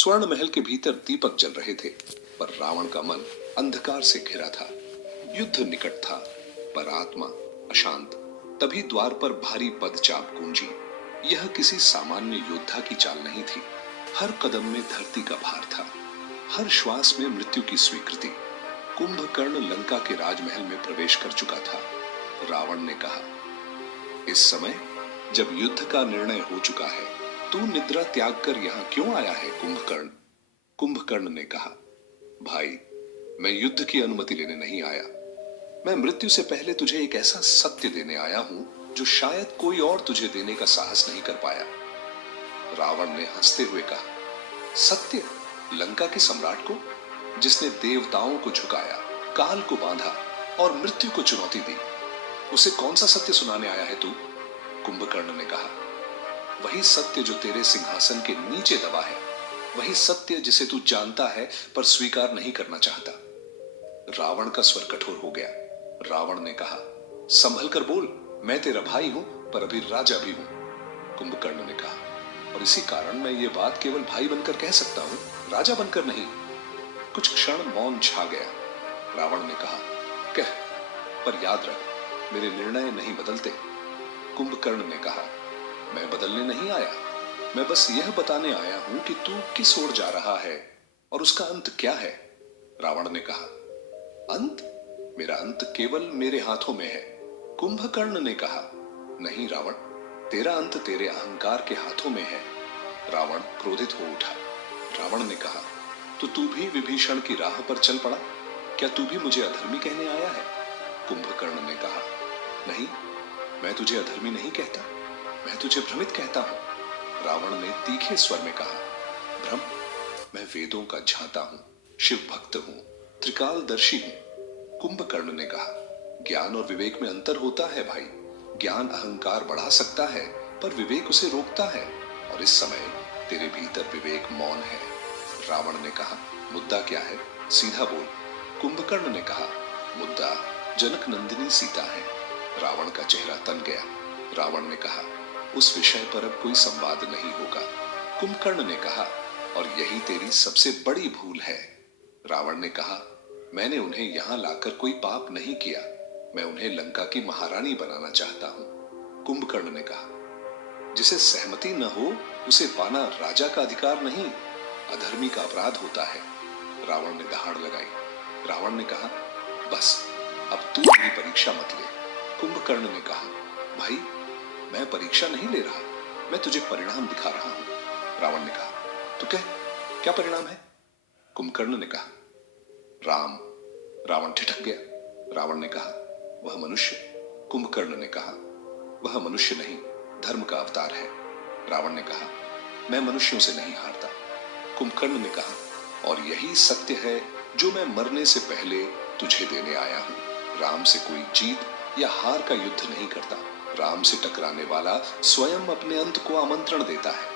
स्वर्ण महल के भीतर दीपक जल रहे थे, पर रावण का मन अंधकार से घिरा था। युद्ध निकट था, पर आत्मा अशांत। तभी द्वार पर भारी पदचाप गूंजी। यह किसी सामान्य योद्धा की चाल नहीं थी। हर कदम में धरती का भार था, हर श्वास में मृत्यु की स्वीकृति। कुंभकर्ण लंका के राजमहल में प्रवेश कर चुका था। रावण ने कहा, इस समय जब युद्ध का निर्णय हो चुका है, तू निद्रा त्याग कर यहाँ क्यों आया है कुंभकर्ण? कुंभकर्ण ने कहा, भाई, मैं युद्ध की अनुमति लेने नहीं आया। मैं मृत्यु से पहले तुझे एक ऐसा सत्य देने आया हूं जो शायद कोई और तुझे देने का साहस नहीं कर पाया। रावण ने हंसते हुए कहा, सत्य? लंका के सम्राट को, जिसने देवताओं को झुकाया, काल को बांधा और मृत्यु को चुनौती दी, उसे कौन सा सत्य सुनाने आया है तू? कुंभकर्ण ने कहा, वही सत्य जो तेरे सिंहासन के नीचे दबा है, वही सत्य जिसे तू जानता है पर स्वीकार नहीं करना चाहता। रावण का स्वर कठोर हो गया। रावण ने कहा, संभल कर बोल, मैं तेरा भाई हूं पर अभी राजा भी हूं। कुंभकर्ण ने कहा, और इसी कारण मैं ये बात केवल भाई बनकर कह सकता हूं, राजा बनकर नहीं। कुछ क्षण मौन छा गया। रावण ने कहा, कह, पर याद रख, मेरे निर्णय नहीं बदलते। कुंभकर्ण ने कहा, मैं बदलने नहीं आया, मैं बस यह बताने आया हूं कि तू किस ओर जा रहा है और उसका अंत क्या है। रावण ने कहा, अंत? मेरा अंत केवल मेरे हाथों में है। कुंभकर्ण ने कहा, नहीं रावण, तेरा अंत तेरे अहंकार के हाथों में है। रावण क्रोधित हो उठा। रावण ने कहा, तो तू भी विभीषण की राह पर चल पड़ा? क्या तू भी मुझे अधर्मी कहने आया है? कुंभकर्ण ने कहा, नहीं, मैं तुझे अधर्मी नहीं कहता, मैं तुझे भ्रमित कहता हूं। रावण ने तीखे स्वर में कहा, भ्रम? मैं वेदों का झांता हूं, शिव भक्त हूं, त्रिकालदर्शी हूं। कुंभकर्ण ने कहा, ज्ञान और विवेक में अंतर होता है भाई। ज्ञान अहंकार बढ़ा सकता है, पर विवेक उसे रोकता है, और इस समय तेरे भीतर विवेक मौन है। रावण ने कहा, मुद्दा क्या है? सीधा बोल। कुंभकर्ण ने कहा, मुद्दा जनक नंदिनी सीता है। रावण का चेहरा तन गया। रावण ने कहा, उस विषय पर अब कोई संवाद नहीं होगा। कुंभकर्ण ने कहा, और यही तेरी सबसे बड़ी भूल है। रावण ने कहा, मैंने उन्हें यहां लाकर कोई पाप नहीं किया, मैं उन्हें लंका की महारानी बनाना चाहता हूं। कुंभकर्ण ने कहा, जिसे सहमति न हो उसे पाना राजा का अधिकार नहीं, अधर्मी का अपराध होता है। रावण ने दहाड़ लगाई। रावण ने कहा, बस, अब तू मेरी परीक्षा मत ले। कुंभकर्ण ने कहा, भाई, मैं परीक्षा नहीं ले रहा, मैं तुझे परिणाम दिखा रहा हूं। रावण ने कहा, तो कह, क्या परिणाम है? कुंभकर्ण ने कहा, राम। रावण ठिठक गया। रावण ने कहा, वह मनुष्य? कुंभकर्ण ने कहा, वह मनुष्य नहीं, धर्म का अवतार है। रावण ने कहा, मैं मनुष्यों से नहीं हारता। कुंभकर्ण ने कहा, और यही सत्य है जो मैं मरने से पहले तुझे देने आया हूं। राम से कोई जीत या हार का युद्ध नहीं करता। राम से टकराने वाला स्वयं अपने अंत को आमंत्रण देता है।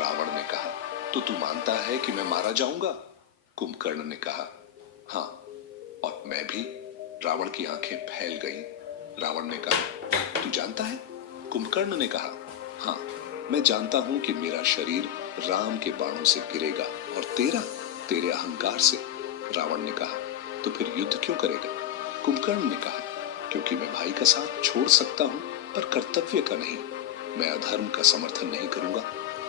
रावण ने कहा, तो तू मानता है कि मैं मारा जाऊंगा? कुंभकर्ण ने कहा, हाँ, और मैं भी। रावण की आंखें फैल गईं। रावण ने कहा, तू जानता है? कुंभकर्ण ने कहा, हाँ, मैं जानता हूं कि मेरा शरीर राम के बाणों से गिरेगा और तेरे अहंकार से। रावण ने कहा, तो फिर युद्ध क्यों करेगा? कुंभकर्ण ने कहा, क्योंकि मैं भाई का साथ छोड़ सकता हूं, पर कर्तव्य का नहीं। मैं अधर्म का समर्थन नहीं करूंगा,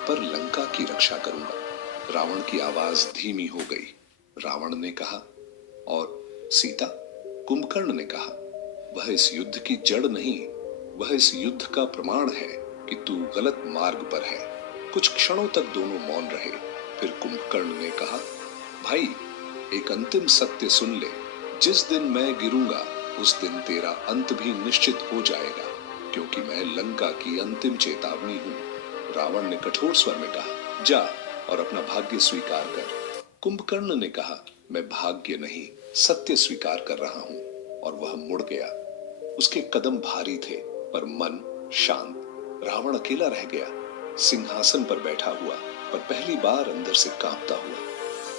पर लंका की रक्षा करूंगा। रावण की आवाज धीमी हो गई। रावण ने कहा, और सीता? कुंभकर्ण ने कहा, वह इस युद्ध की जड़ नहीं, वह इस युद्ध का प्रमाण है कि तू गलत मार्ग पर है। कुछ क्षणों तक दोनों मौन रहे। फिर कुंभकर्ण ने कहा, भाई, एक अंतिम सत्य सुन ले। जिस दिन मैं गिरूंगा उस दिन तेरा अंत भी निश्चित हो जाएगा, क्योंकि मैं लंका की अंतिम चेतावनी हूं। रावण ने कठोर स्वर में कहा, जा और अपना भाग्य स्वीकार कर। कुंभकर्ण ने कहा, मैं भाग्य नहीं, सत्य स्वीकार कर रहा हूं। और वह मुड़ गया। उसके कदम भारी थे, पर मन शांत। रावण अकेला रह गया, सिंहासन पर बैठा हुआ, पर पहली बार अंदर से कांपता हुआ।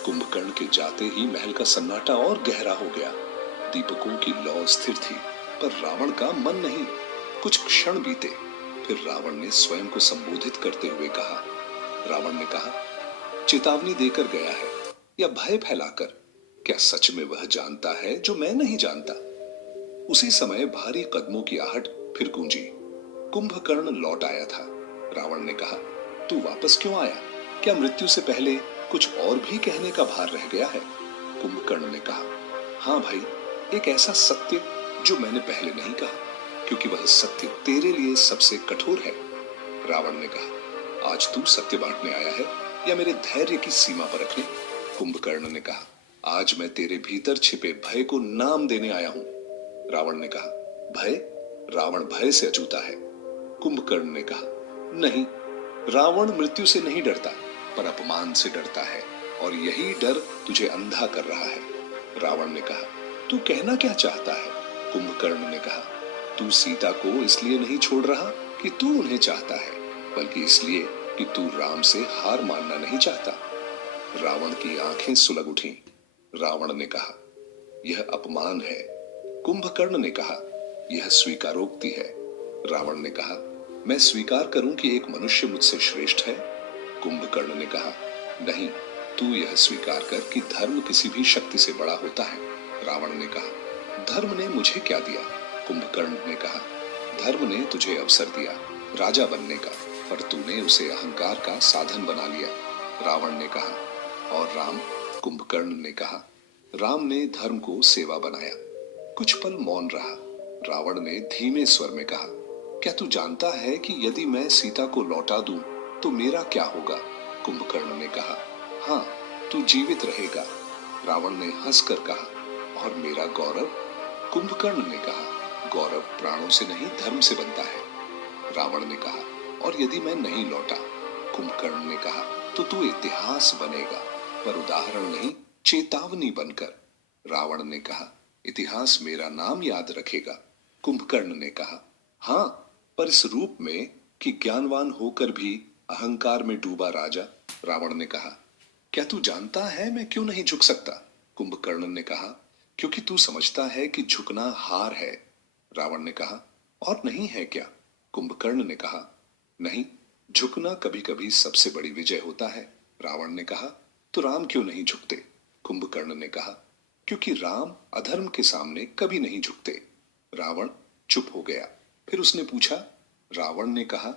कुंभकर्ण के जाते ही महल का सन्नाटा और गहरा हो गया। दीपकों की लौ स्थिर थी, पर रावण का मन नहीं। कुछ क्षण बीते, फिर रावण ने स्वयं को संबोधित करते हुए कहा। रावण ने कहा, चेतावनी देकर गया है या भय फैलाकर? क्या सच में वह जानता है जो मैं नहीं जानता? उसी समय भारी कदमों की आहट फिर गूंजी। कुंभकर्ण लौट आया था। रावण ने कहा, तू वापस क्यों आया? क्या मृत्यु से पहले कुछ और भी कहने का भार रह गया है? कुंभकर्ण ने कहा, हाँ भाई, एक ऐसा सत्य जो मैंने पहले नहीं कहा, क्योंकि वह सत्य तेरे लिए सबसे कठोर है। रावण ने कहा, आज तू सत्य बांटने आया है या मेरे धैर्य की सीमा पर रखने? कुंभकर्ण ने कहा, आज मैं तेरे भीतर छिपे भय को नाम देने आया हूं। रावण ने कहा, भय? रावण भय से अछूता है। कुंभकर्ण ने कहा, नहीं, रावण मृत्यु से नहीं डरता, पर अपमान से डरता है, और यही डर तुझे अंधा कर रहा है। रावण ने कहा, तू कहना क्या चाहता है? कुंभकर्ण ने कहा, तू सीता को इसलिए नहीं छोड़ रहा कि तू उन्हें चाहता है, बल्कि इसलिए कि तू राम से हार मानना नहीं चाहता। रावण की आंखें सुलग उठीं। रावण ने कहा, यह अपमान है। कुंभकर्ण ने कहा, यह स्वीकारोक्ति है। रावण ने कहा, मैं स्वीकार करूं कि एक मनुष्य मुझसे श्रेष्ठ है? कुंभकर्ण ने कहा, नहीं, तू यह स्वीकार कर कि धर्म किसी भी शक्ति से बड़ा होता है। रावण ने कहा, धर्म ने मुझे क्या दिया? कुंभकर्ण ने कहा, धर्म ने तुझे अवसर दिया राजा बनने का, पर तूने उसे अहंकार का साधन बना लिया। रावण ने कहा, और राम? कुंभकर्ण ने कहा, राम ने धर्म को सेवा बनाया। कुछ पल मौन रहा। रावण ने धीमे स्वर में कहा, क्या तू जानता है कि यदि मैं सीता को लौटा दूं तो मेरा क्या होगा? कुंभकर्ण ने कहा, हाँ, तू जीवित रहेगा। रावण ने हंसकर कहा, और मेरा गौरव? कुंभकर्ण ने कहा, गौरव प्राणों से नहीं धर्म से बनता है। रावण ने कहा, और यदि मैं नहीं लौटा? कुंभकर्ण ने कहा, तो तू इतिहास बनेगा, पर उदाहरण नहीं, चेतावनी बनकर। रावण ने कहा, इतिहास मेरा नाम याद रखेगा। कुंभकर्ण ने कहा, हाँ, पर इस रूप में कि ज्ञानवान होकर भी अहंकार में डूबा राजा। रावण ने कहा, क्या तू जानता है मैं क्यों नहीं झुक सकता? कुंभकर्ण ने कहा, क्योंकि तू समझता है कि झुकना हार है। रावण ने कहा, और नहीं है क्या? कुंभकर्ण ने कहा, नहीं, झुकना कभी कभी सबसे बड़ी विजय होता है। रावण ने कहा, तो राम क्यों नहीं झुकते? कुंभकर्ण ने कहा, क्योंकि राम अधर्म के सामने कभी नहीं झुकते। रावण चुप हो गया। फिर उसने पूछा। रावण ने कहा,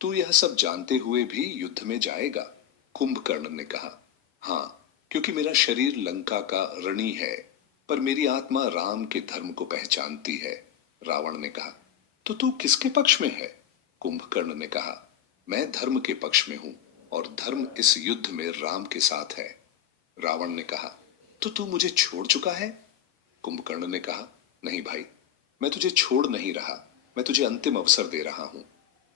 तू यह सब जानते हुए भी युद्ध में जाएगा? कुंभकर्ण ने कहा, हाँ, क्योंकि मेरा शरीर लंका का ऋणी है, पर मेरी आत्मा राम के धर्म को पहचानती है। रावण ने कहा, तो तू किसके पक्ष में है? कुंभकर्ण ने कहा, मैं धर्म के पक्ष में हूं, और धर्म इस युद्ध में राम के साथ है। रावण ने कहा, तो तू मुझे छोड़ चुका है? कुंभकर्ण ने कहा, नहीं भाई, मैं तुझे छोड़ नहीं रहा, मैं तुझे अंतिम अवसर दे रहा हूं।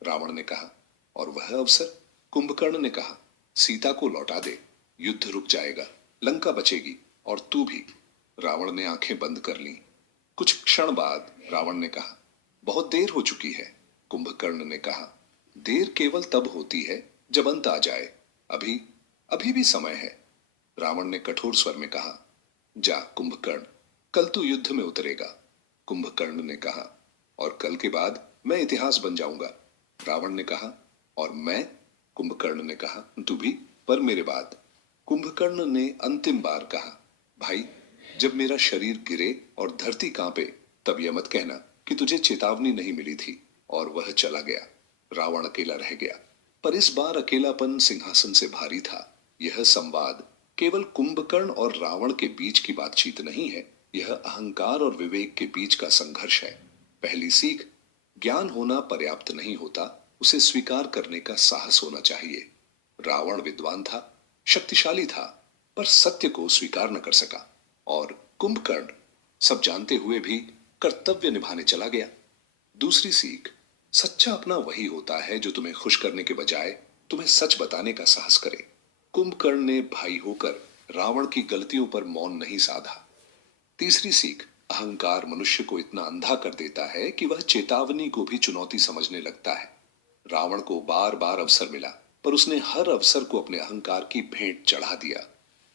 रावण ने कहा, और वह अवसर? कुंभकर्ण ने कहा, सीता को लौटा दे, युद्ध रुक जाएगा, लंका बचेगी, और तू भी। रावण ने आंखें बंद कर लीं। कुछ क्षण बाद रावण ने कहा, बहुत देर हो चुकी है। कुंभकर्ण ने कहा, देर केवल तब होती है जब अंत आ जाए, अभी अभी भी समय है। रावण ने कठोर स्वर में कहा, जा कुंभकर्ण, कल तू युद्ध में उतरेगा। कुंभकर्ण ने कहा, और कल के बाद मैं इतिहास बन जाऊंगा। रावण ने कहा, और मैं? कुंभकर्ण ने कहा, तू भी, पर मेरे बाद। कुंभकर्ण ने अंतिम बार कहा, भाई, जब मेरा शरीर गिरे और धरती कांपे, तब यह मत कहना कि तुझे चेतावनी नहीं मिली थी। और वह चला गया। रावण अकेला रह गया, पर इस बार अकेलापन सिंहासन से भारी था। यह संवाद केवल कुंभकर्ण और रावण के बीच की बातचीत नहीं है, यह अहंकार और विवेक के बीच का संघर्ष है। पहली सीख, ज्ञान होना पर्याप्त नहीं होता, उसे स्वीकार करने का साहस होना चाहिए। रावण विद्वान था, शक्तिशाली था, पर सत्य को स्वीकार न कर सका। और कुंभकर्ण सब जानते हुए भी कर्तव्य निभाने चला गया। दूसरी सीख, सच्चा अपना वही होता है जो तुम्हें खुश करने के बजाय तुम्हें सच बताने का साहस करे। कुंभकर्ण ने भाई होकर रावण की गलतियों पर मौन नहीं साधा। तीसरी सीख, अहंकार मनुष्य को इतना अंधा कर देता है कि वह चेतावनी को भी चुनौती समझने लगता है। रावण को बार बार अवसर मिला, पर उसने हर अवसर को अपने अहंकार की भेंट चढ़ा दिया।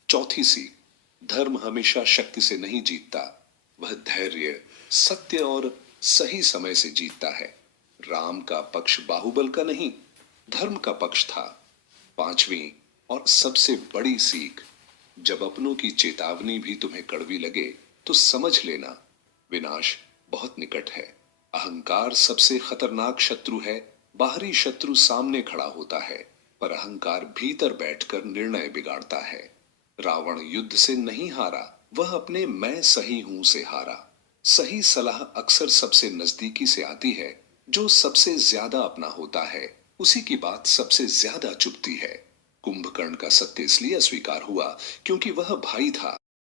चौथी सीख, धर्म हमेशा शक्ति से नहीं जीतता, वह धैर्य, सत्य और सही समय से जीतता है। राम का पक्ष बाहुबल का नहीं, धर्म का पक्ष था। पांचवी, और सबसे बड़ी सीख, जब अपनों की चेतावनी भी तुम्हें कड़वी लगे तो समझ लेना विनाश बहुत निकट है। अहंकार सबसे खतरनाक शत्रु है। बाहरी शत्रु सामने खड़ा होता है, पर अहंकार भीतर बैठकर निर्णय बिगाड़ता है। रावण युद्ध से नहीं हारा, वह अपने मैं सही हूं से हारा। सही सलाह अक्सर सबसे नजदीकी से आती है। जो सबसे ज्यादा अपना होता है, उसी की बात सबसे ज्यादा चुभती है। कुंभकर्ण का सत्य इसलिए अस्वीकार हुआ क्योंकि वह भाई था,